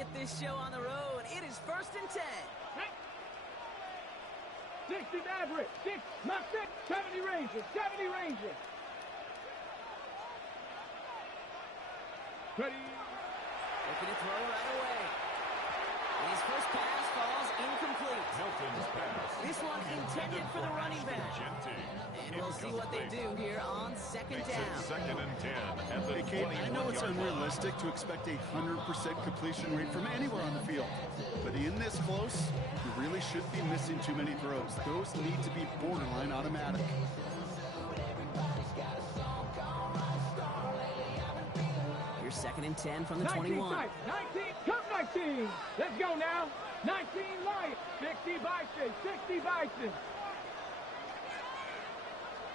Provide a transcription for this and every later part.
get this show on the road. It is 1st and 10. 60 Maverick, 6, not 6, 70 Rangers, 70 Rangers. Ready. Looking to throw right away. And his first pass falls incomplete. Hilton's pass. This one intended for the running back. And we'll see what they do here on 2nd down. 2nd and 10 at the Hey, Kate, I know it's 21-yard line. unrealistic to expect a 100% completion rate from anywhere on the field. But in this close, you really shouldn't be missing too many throws. Those need to be borderline automatic. Here's 2nd and 10 from the 19 21. tight, 19, come 19. Let's go now. 19 Lions, 60 Bison, 60 Bison.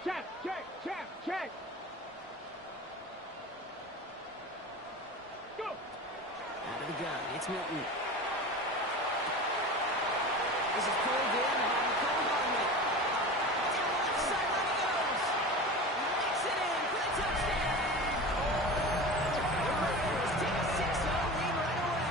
Check, check, check, check. Go. Out of the gun, it's Milton. This is pulled in by Cole Hartman. Down the left sideline he goes. Makes it in for the touchdown. The Raiders take a 6-0 lead right away.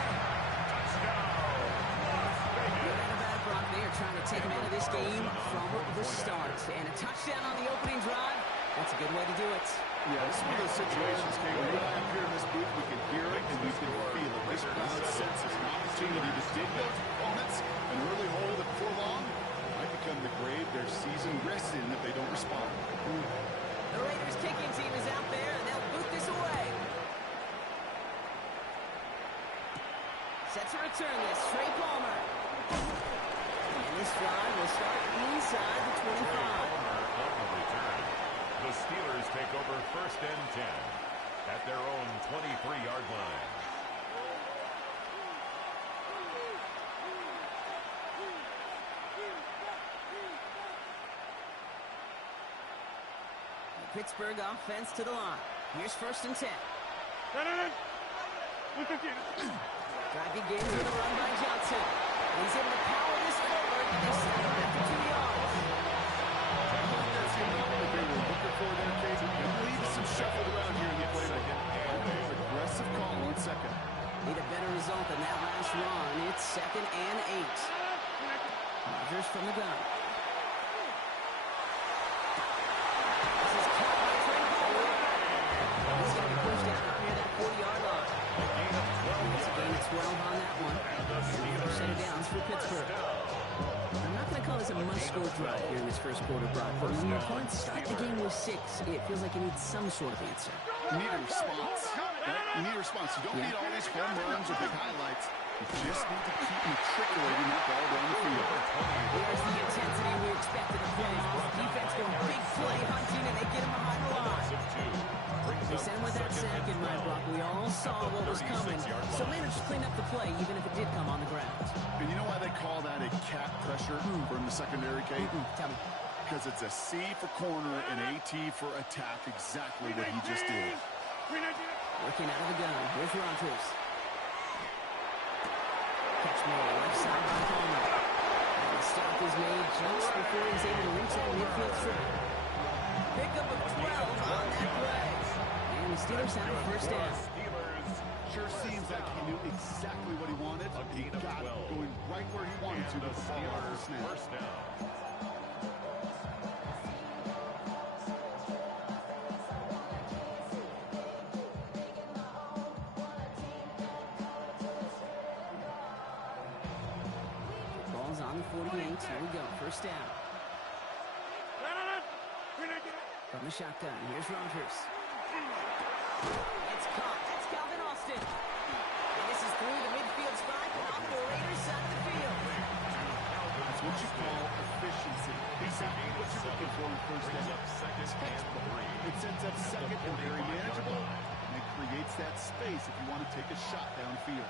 Good out of that, Brock. They are trying to take him out of this game from the start. And a touchdown on the opening drive. That's a good way to do it. Yeah, this is one of those situations, Kate, when we're up here in this booth, we can hear it and we can feel it. This crowd senses an opportunity to dig those opponents an early hole that before long might become the grave their season rests in if they don't respond. The Raiders kicking team is out there, and they'll boot this away. Set to return this, Trey Palmer. And this drive will start inside the 25. The Steelers take over 1st and 10 at their own 23-yard line. The Pittsburgh offense to the line. Here's 1st and 10. Drive begins with a run by Johnson. He's able to power this forward, and they set him after 2 yards. That's the moment that they were looking for there, Kate. I believe some shuffled around here in the playbook. Aggressive call on 2nd. Need a better result than that last run. It's 2nd and 8. Rodgers from the gun. This is caught by Trey Palmer. He's going to be pushed out near that 40-yard line. It's a gain of 12 on that one. First set of downs for Pittsburgh. I'm not going to call this a must-score drive here in this first quarter, Brock, but when your opponents start the game with 6, it feels like you need some sort of answer. You need a response. Right? You need a response. You don't need all these home runs or big highlights. You just need to keep matriculating that ball down the field. There's the intensity we expected to play off. Defense going big play hunting, and they get him behind the line. They sent him with that sack in mind, Brock. We all saw what was coming, so managed to clean up the play, even if it did come on the ground. And you know why they call that a cat pressure from the secondary, Kate? Tell me. Because it's a C for corner and AT for attack, exactly what he just did. Working out of the gun. Here's Rodgers. Catch made left side by Palmer. And the stop is made just before he's able to reach that midfield strip. Pickup of 12 on that play. And the Steelers have a 1st down. Sure seems like he knew exactly what he wanted. He got it going right where he wanted to with the ball off the snap. 1st down. Ball's on the 48. Here we go. 1st down. From the shotgun. Here's Rodgers. It's caught. That's Calvin Austin. And this is through the midfield spot on the Raiders side of the field. That's what you call efficiency. Exactly what you're looking for in 1st down. It sends up 2nd and very manageable. And it creates that space if you want to take a shot downfield.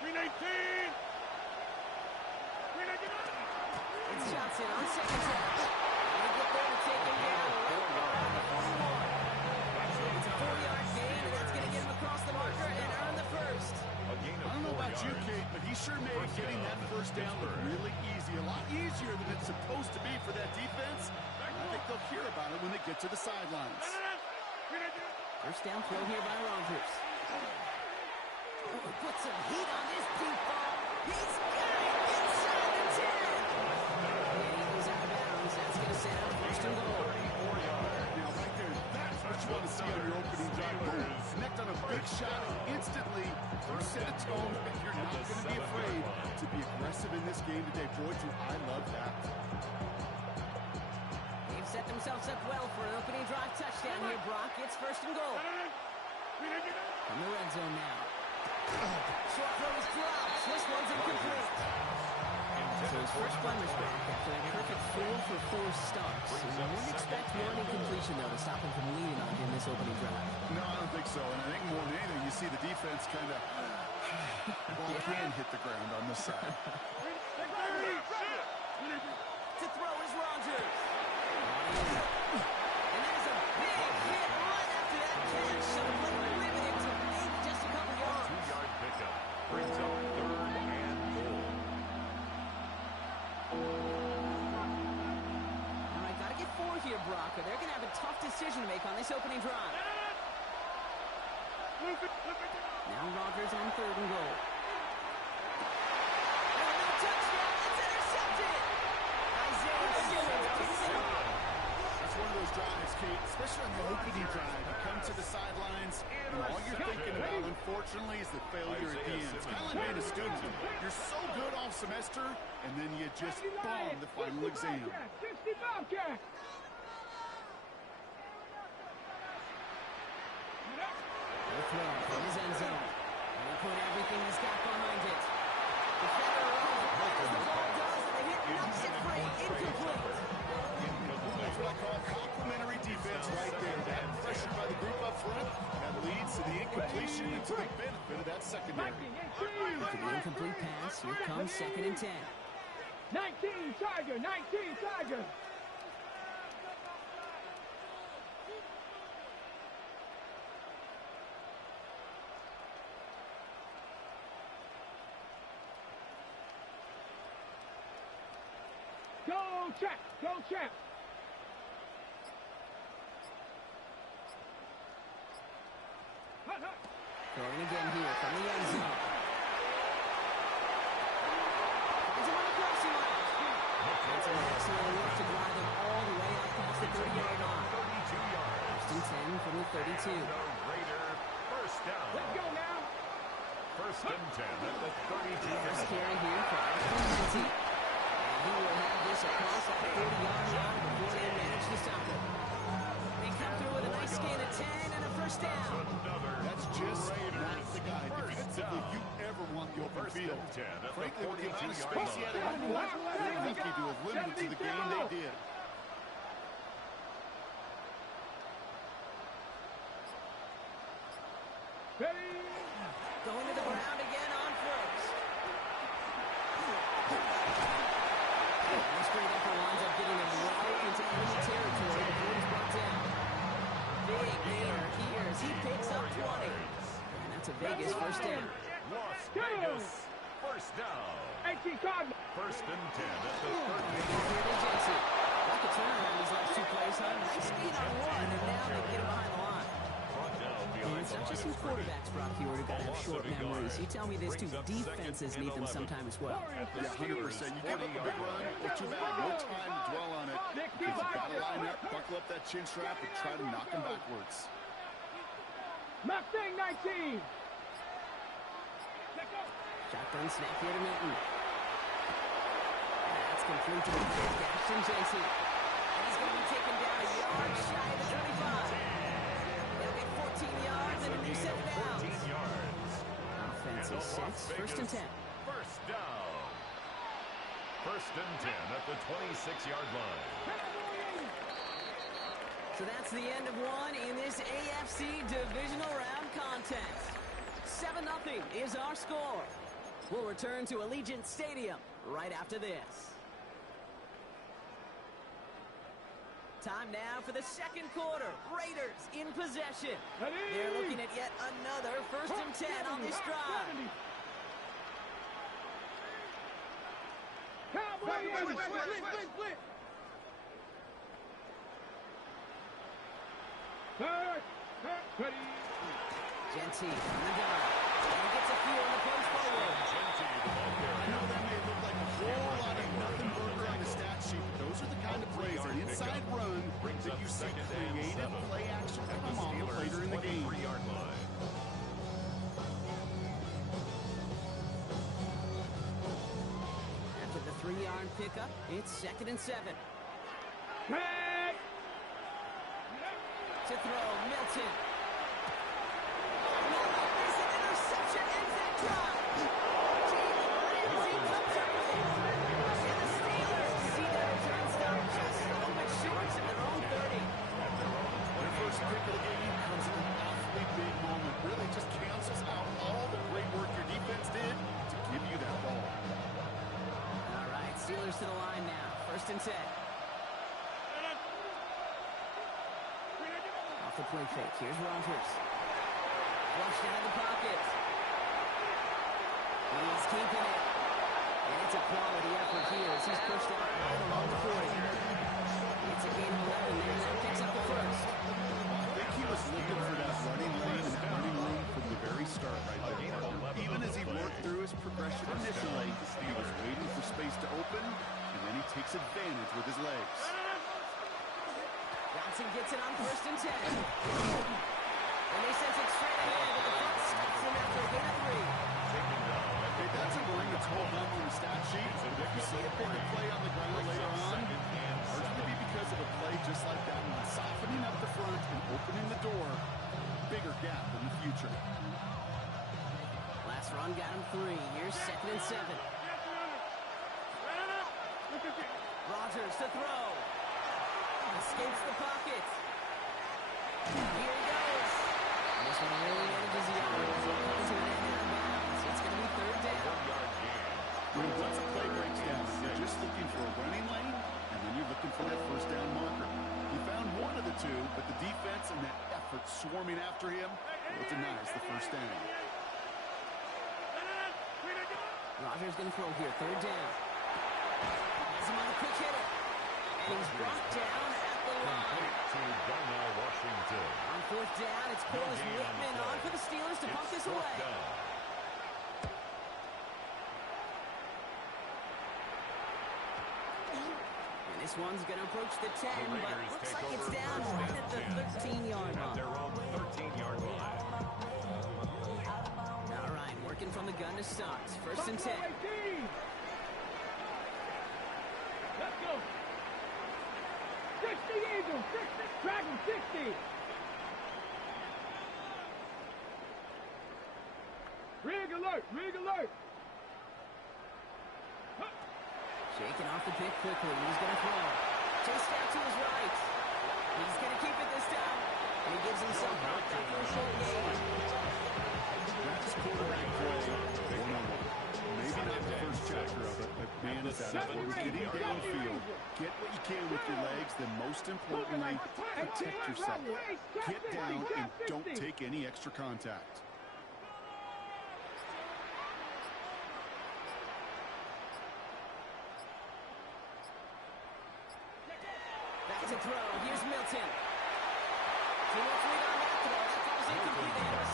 319. It's Johnson on 2nd down. They get there to take him down. It's a 4-yard gain, and that's going to get him across the marker and earn the 1st. I don't know about you, Kate, but he sure made getting that 1st down look really easy. A lot easier than it's supposed to be for that defense. I think they'll hear about it when they get to the sidelines. First down throw here by Rodgers. Oh, put some heat on this deep ball. He's got it inside the 10. And he goes out of bounds. That's going to set up first and goal. Now, right there, that's what you want to see on your opening drive. Boom. Connect on a big shot, and instantly you set a tone that you're not going to be afraid to be aggressive in this game today. Boy, do I love that. They've set themselves up well for an opening drive touchdown here, Brock. It's first and goal. From the red zone now. Short throw is dropped. This one's incomplete. So his first blemish back after a perfect 4-for-4 starts. And you wouldn't expect one incompletion, though, to stop him from leading on him this opening drive. No, I don't think so. And I think more than anything, you see the defense kind of ball can hit the ground on this side. To throw is Rodgers. And there's a big hit right after that catch. So the play limited to maybe just a couple yards. 2-yard pickup brings up 3rd and goal. All right, got to get 4 here, Brock, or they're going to have a tough decision to make on this opening drive. Now Rodgers on 3rd and goal. Oh, no touchdown. It's intercepted. Isaiah Simmons picks it up. It's one of those drives, Kate, especially on the opening drive. You come to the sidelines, and all you're thinking about, unfortunately, is the failure at the end. It's kind of like being a student. You're so good all semester, and then you just bomb the final exam. 60 Bobcat. The throw from his end zone. And he put everything he's got behind it. Defender runs as the ball does, and the hit knocks it free. Incomplete. That's what I call complimentary defense right there. That pressure by the group up front, that leads to the incompletion and to the benefit of that secondary. After the incomplete pass, here comes 2nd and 10. 19 Tiger, 19 Tiger. Go check, go check. Hut, hut. Throwing again here from the end zone. Finds him on the crossing line. That's an excellent look to drive him all the way up past the 30-yard line. 32 yards. First and 10 from the 32. No Raider. First down. Let's go now. First and 10 at the 32. First carry here for Ashton Lindsey. And he will have this across that 40-yard line before they manage to stop him. They come through with a nice gain of 10 and a first down. That's just not the guy defensively you ever want the open field. Frankly, with the amount of space he had around the line, they're lucky to have limited to the game they did. Ready? Going to the ground again on first. And the straight upper winds up getting him right into enemy territory before he's brought down. Big gainer here as he picks up 20. And that's a Vegas first down. Las Vegas. First down. 18 Cardinals. First and 10 at the 30. Here to Jensen. Like a turnaround these last 2 plays, huh? Nice speed on one, and now they get him behind the line. Brought down And behind it's the not just line some of quarterbacks, Brock, here who got to have short memories. You tell me this too, Brings up defenses second need and them 11. sometime as well. Yeah, 100%. You give up a big run, well, too bad. No time to dwell on it. Because you've got to line up, buckle up that chin strap, and try to knock him backwards. Mustang 19. Let's go. Shotgun snap here to Milton. That's complete to the big Ashton Jensen. And he's going to be taken down a yard shy of the 25. They'll get 14 yards and a new set of downs. 14 yards. Offense And is the Las 6, first and 10. Vegas First down. First and 10 at the 26-yard line. So that's the end of one in this AFC Divisional Round contest. 7-0 is our score. We'll return to Allegiant Stadium right after this. Time now for the second quarter. Raiders in possession. They're looking at yet another first and 10 on this drive. Cowboys. Blitz. Third. Genty on the gun. And he gets a few on the post forward. I know that may look like a whole lot of nothing burger on the stat sheet, but those are the kind of plays, an inside run, that you see creative play action come off of later in the game. After the 3-yard pickup, it's 2nd and 7. Hey! To throw, Milton. Oh, no, there's an interception, ends that drive. Jalen Ramsey comes up with it. And the Steelers see their return stop just a little bit short of their own 30. Their first pick of the game comes at an awfully big moment. Really just cancels out all the great work your defense did to give you that ball. All right, Steelers to the line now. 1st and 10. Off the play fake. Here's Rodgers. Flushed out of the pocket. He's keeping it. And it's a quality effort here as he's pushed out right along the 40. It's a gain of 11 there, and that picks up the first. I think he was looking for that running lane and running room from the very start right there, partner. Even as he worked through his progression initially, he was waiting for space to open, and then he takes advantage with his legs. Johnson gets it on 1st and 10. And they send it straight ahead, but the front stops him after a gain of 3. Okay, that's a ring that's hold on the stat sheet. But if you see a bigger play on the ground later on, largely be because of a play just like that one, softening up the front and opening the door. Bigger gap in the future. Last run got him 3. Here's 2nd and 7. Rodgers to throw. Escapes the pocket. Here he goes. And this one really manages the yards. Comes to an end out of bounds. It's going to be 3rd down. Once a play breaks down, you're just looking for a running lane, and then you're looking for that 1st down marker. He found one of the two, but the defense and that effort swarming after him, well, it denies the 1st down. Rodgers going to throw here. 3rd down. Has him on a quick hitter. And he's brought down at the line. To Darnell Washington. On 4th down, it's Corliss Whitman on for the Steelers to pump this away. And this one's going to approach the 10, but looks like it's down right at the 13-yard line. Their own 13-yard line. All right, working from the gun to start. 1st and 10. Let's go. 60 Eagles, 60, Dragon 60. Rig alert, rig alert. Shaking off the pick quickly. He's going to throw. Chased out to his right. He's going to keep it this time. And he gives himself out after a short game. That's quarterback play 101. Maybe not the first chapter of it, but man, is that important. Getting downfield, get what you can with your legs, then most importantly, protect yourself. Get down and don't take any extra contact. Back to throw. Here's Milton. Too much weight on that throw. That throws incomplete ahead of us.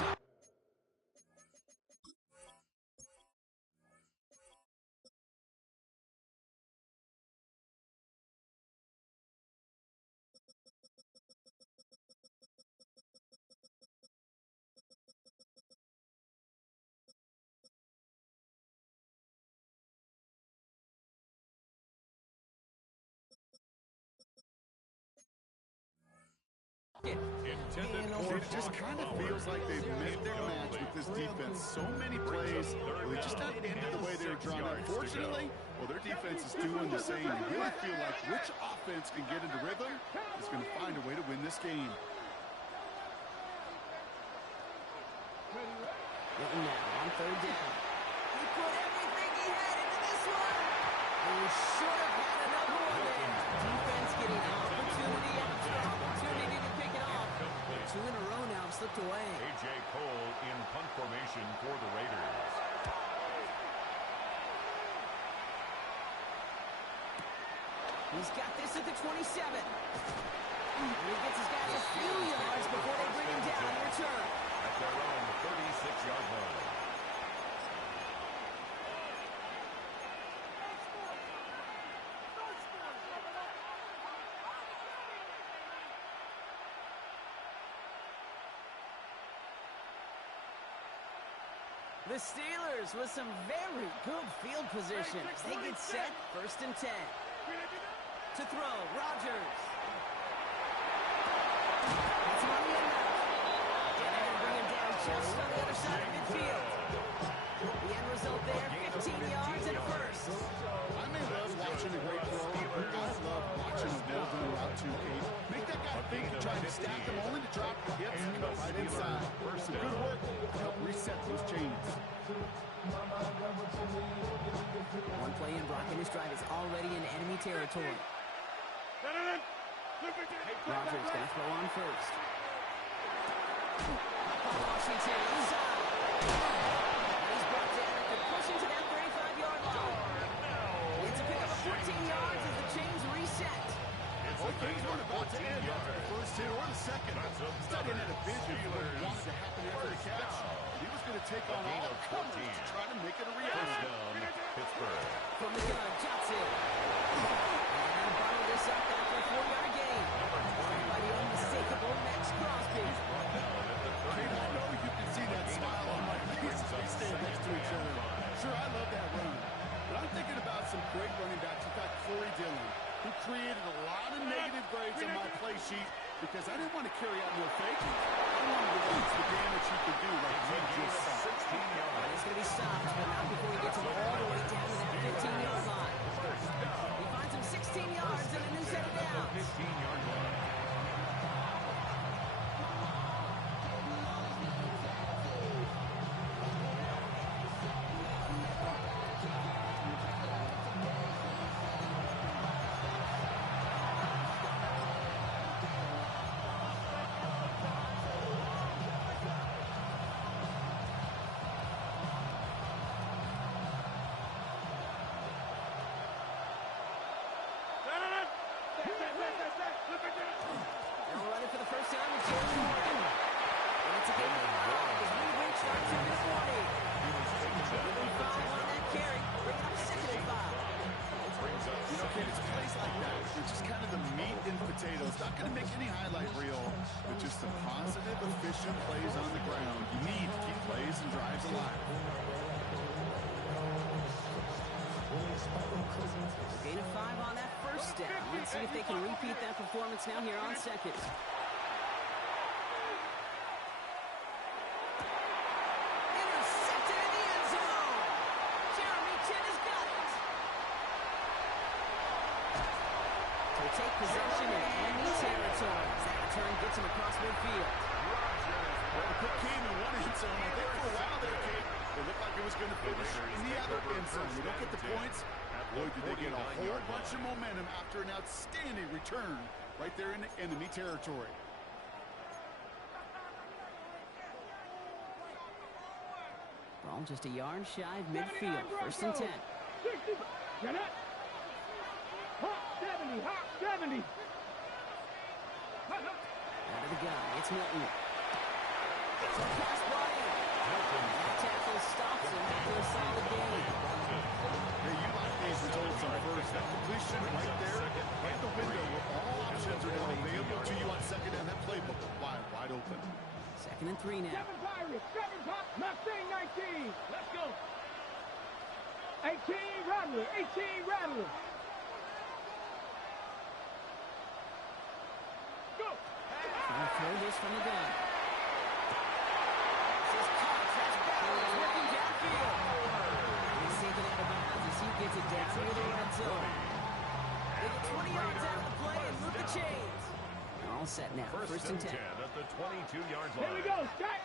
It just kind of feels like they've met their match with this defense. So many plays, they just not ended the way they were drawn up. Fortunately, well, their defense is doing the same. You really feel like which offense can get into rhythm is going to find a way to win this game. Getting now on 3rd down. He put everything he had into this one. And he should have had another one there. Defense getting opportunity after opportunity to pick it off. 2 in a row now slipped away. A.J. Cole in punt formation for the Raiders. He's got this at the 27. He gets his guys a few yards before they bring him down in return. At their own 36-yard line. The Steelers with some very good field position. They get set, 1st and 10. To throw, Rodgers. That's him on the end route. And they're going to bring him down just on the other side of midfield. The end result there, 15 yards and a first. I may love watching a great throw, but I love watching a well-done route too, Kate. Make that guy think you're trying to stack them only to drop the hips and go right inside. Some good work to help reset those chains. One play in, blocking this drive is already in enemy territory. Rodgers going to throw on first. Washington inside. He's brought down at the pushing to that 35-yard line. It's a pick up of 14 yards as the chains reset. Okay, he's not about to end after the first hit or the second. He's not in a vision for what he wanted to happen after the catch. He was going to take on all comers to try to make it a reality. Pittsburgh. From the gun, Johnson. And bottle this up after a 4-yard gain. By the unmistakable Max Crosby. Kate, I know you can see that smile on my face as we stand next to each other. Sure, I love that run. But I'm thinking about some great running backs. In fact, Corey Dillon, who created a lot of negative grades on my play sheet because I didn't want to carry out no faking. I wanted to reach the damage he could do like he just saw. 16 yards. He's going to be stopped, but not before he gets him all the way down to that 15-yard line. He finds him 16 yards and a new set of downs. 15-yard line. Now running for the first time with Jalen Morgan. And it's a game of 5 as Lee starts in this morning. Giving 5 on that carry, bringing up 2nd and 5. You know, Kate, it's plays like that. It's just kind of the meat and potatoes. Not going to make any highlight reel, but just the positive, efficient plays on the ground. You need to keep plays and drives alive. Gain of 5 on that first down. Let's see if they can repeat that performance now here on 2nd. Intercepted in the end zone. Jeremy Chin has got it. To take possession in enemy territory. That return gets him across midfield. Well, the quick game in one end zone. I think for a while there, Kate, it looked like it was going to finish in the other end zone. You don't get the points. Boy, did they get a whole bunch of momentum after an outstanding return right there in the enemy territory. Ball just a yard shy of midfield. 1st and 10. 60. Get up. Hot 70. Hot 70. Out of the gun. It's Milton. Pass brought in. That tackle stops him after a solid gain. Hey, you like these results on first. That completion right there, right the window where all options are now available to you on second and that playbook wide open. 2nd and 3 now. 7 Pirates. 7 Pop. Mustang 19. Let's go. 18 Rattler. 18 Rattler. Go. Trying to throw this from the gun. This is Cox. That's Bowers working downfield. He's taken out of bounds as he gets it down near the red zone. They get 20 yards out of the play and move the chains. All set now. 1st and 10. At the 22-yard line. Here we go. Stack.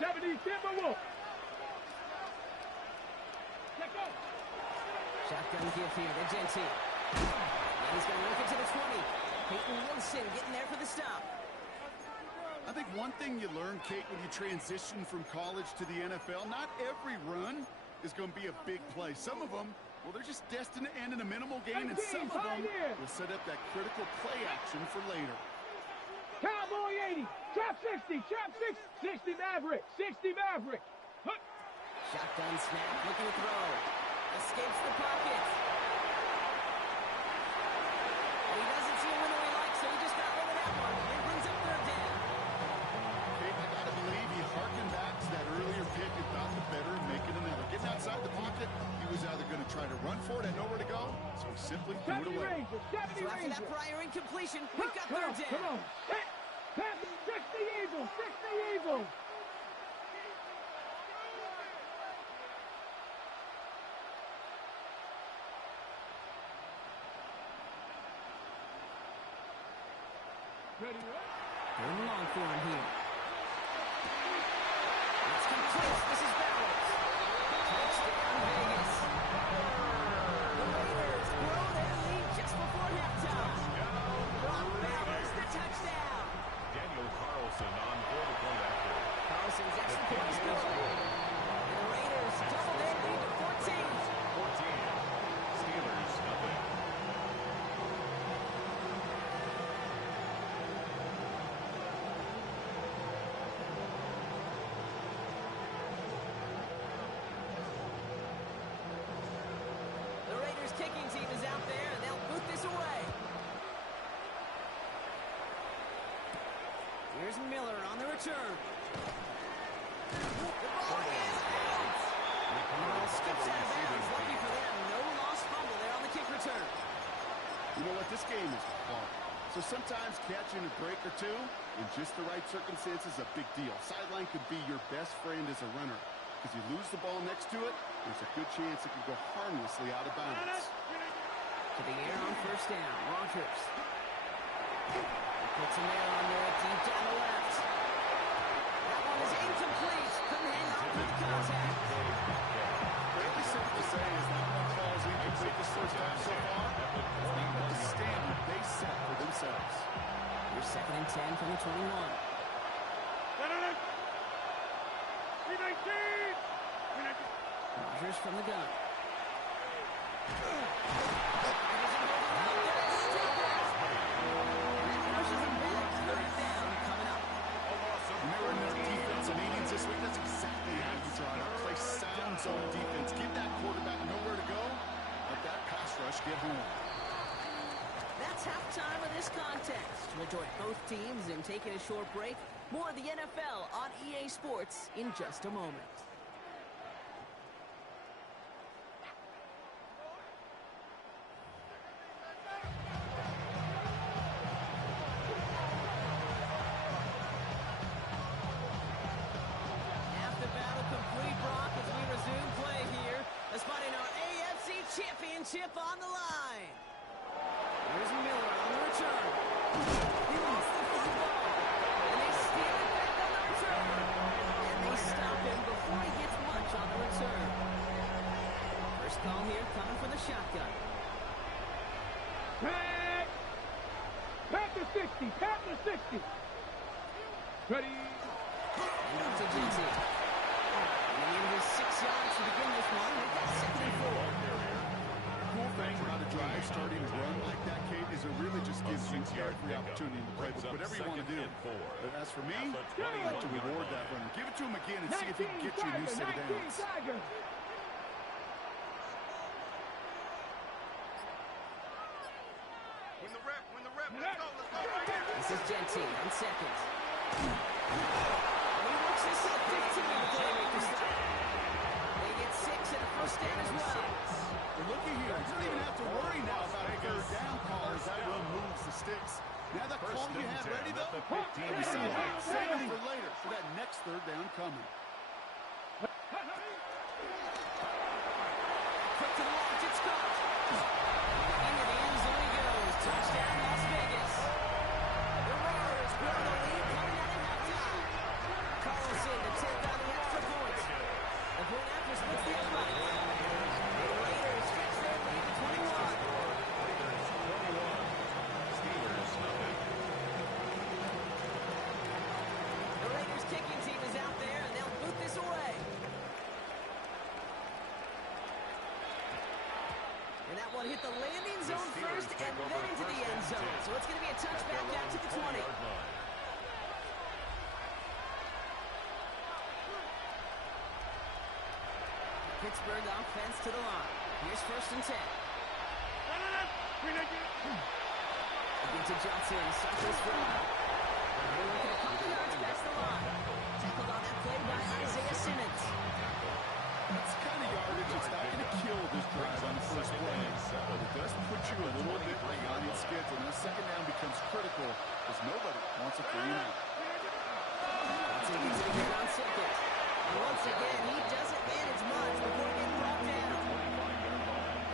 70 Timberwolf. Let's go. Shotgun give here to Gentry. And he's going to work it to the 20. Peyton Wilson getting there for the stop. I think one thing you learn, Kate, when you transition from college to the NFL, not every run is going to be a big play. Some of them Well, they're just destined to end in a minimal gain, and some of them will set up that critical play action for later. Cowboy 80, trap 60, trap 60 Maverick, 60 Maverick. Shotgun snap, looking to throw. Escapes the pocket. And he doesn't see a window he likes, so he just got rid of that one. And brings up third down. Okay, I gotta believe he harkened back to that earlier pick and thought the better and making another. Getting outside the pocket, he was either going to try to run for it and nowhere to go, so he simply threw it away. So after that prior incompletion, we've got third down. Come on. 60 Eagles, 60 Eagles. Ready, Third and long for him here. It's complete. This is Bowers. Touchdown, Vegas. The Raiders grow their lead just before halftime. Brock Bowers, the touchdown. Daniel Carlson on for the point after. Carlson's extra point is good. And the Raiders double their lead to 14. 14. Steelers, nothing. The Raiders kicking team is out there, and they'll boot this away. Here's Miller on the return. The ball is out. The ball skips out of bounds. Lucky for them, no lost fumble there on the kick return. You know what? This game is fun. So sometimes catching a break or two in just the right circumstances is a big deal. Sideline could be your best friend as a runner. Because you lose the ball next to it, there's a good chance it could go harmlessly out of bounds. To the air on first down, Rogers. He puts him there on the deep down the left. That one is incomplete. Couldn't hang on for the contact. Fairly simple to say is that one falls incomplete this first time so far. But the standard they set for themselves. Here's 2nd and 10 from the 21. Rogers from the gun. Mirroring their defensive meetings this week, that's exactly how you draw it up. Play sound zone defense. Give that quarterback nowhere to go. Let that pass rush get home. That's halftime of this contest. We'll join both teams in taking a short break. More of the NFL on EA Sports in just a moment. After battle complete, Brock, as we resume play here, as fighting our AFC Championship on the line. Here's Miller on the return. He lost the football. And they steal it back on the return. And they stop him before he gets much on the return. First call here coming from the shotgun. Pat to 60, Pat to 60. Ready. And up to Genty. And he was 6 yards to begin this one. They've got 2nd and 4. Cool thing about a drive starting to run like that, Kate, is it really just gives you every opportunity in the playbook, whatever you want to do. But as for me, I'd like to reward that runner. Give it to him again and see if he can get you a new set of downs. This is Genty on 2nd. And he works this up 15 before they make the stop. They get 6 and a first down as well. Well, looky here. You don't even have to worry now about a third down call as that one moves the sticks. Now that call you have ready, though, save it for later for that next third down coming. Quick to the launch, it's caught. Into the end zone he goes. Touchdown, Las Vegas. The Raiders grow the lead coming out of halftime. Carlson to take on the extra point. The point after splits the upright. The Raiders stretch their lead to 21. Steelers, nothing. The Raiders kicking team is out there, and they'll hit the landing zone first and then into the end zone. So it's going to be a touchback out to the 20. Pittsburgh offense to the line. Here's 1st and 10. Again to Johnson. Cycles front. They're looking a couple yards past the line. Tackled on that play by Isaiah Simmons. That's kind of yardage. It's not going to kill this drive on the first play, but it does put you a little bit behind its schedule. Now, 2nd down becomes critical because nobody wants a 3-and-out. Johnson gets it again on 2nd. And once again, he doesn't manage much before getting brought down.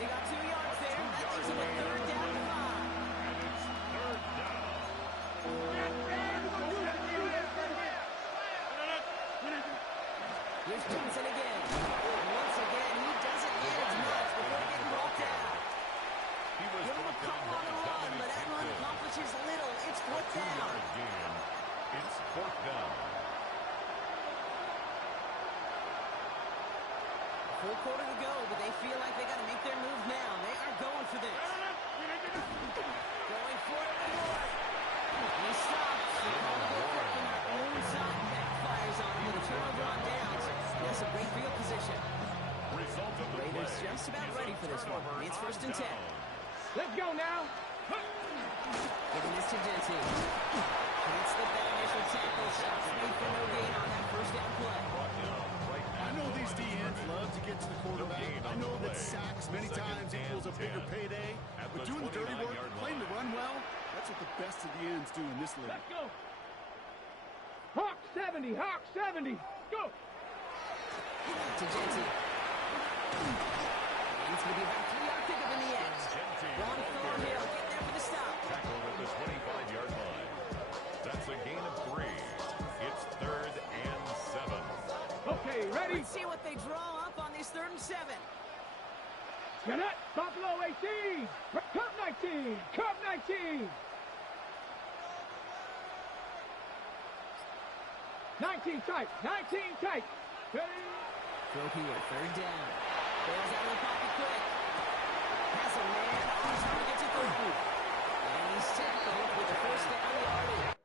They got 2 yards there. That leaves him a 3rd down and 5. Here's Johnson again. And once again, he doesn't manage much before getting brought down. Give him a couple on the run, but that run accomplishes little. It's 4th down. It's 4th down. Full quarter to go, but they feel like they got to make their move now. They are going for this. Going for it. And he stops. They're going to go quick on their own side. Backfires on him with a turnover on downs. That's a great field position. Raiders just about ready for this one. It's 1st and 10. Let's go now. Giving this to Genty. Hits the bad initial tackle. Shots made for no gain on that 1st down play. I know these D-ends love to get to the quarterback. I know that sacks many times equals a bigger payday. But doing the dirty work, playing to run well, that's what the best of the ends do in this league. Let's go. Hawk 70. Hawk 70. Go. To Genty. And it's going to be about a 3-yard pickup in the end. Ron Thornhill getting there for the stop. Tackled at the 25-yard line. That's a gain of 3. It's 3rd and 7. Okay, ready? Let's see what they draw up on this 3rd and 7. Gannett, Buffalo 18. Cup 19. Cup 19. 19 tight. 19 tight. Ready? Throw here, 3rd down. Bails out of the pocket quick. Has a man on his way to get to through. And he's tackled with the 1st down yardage.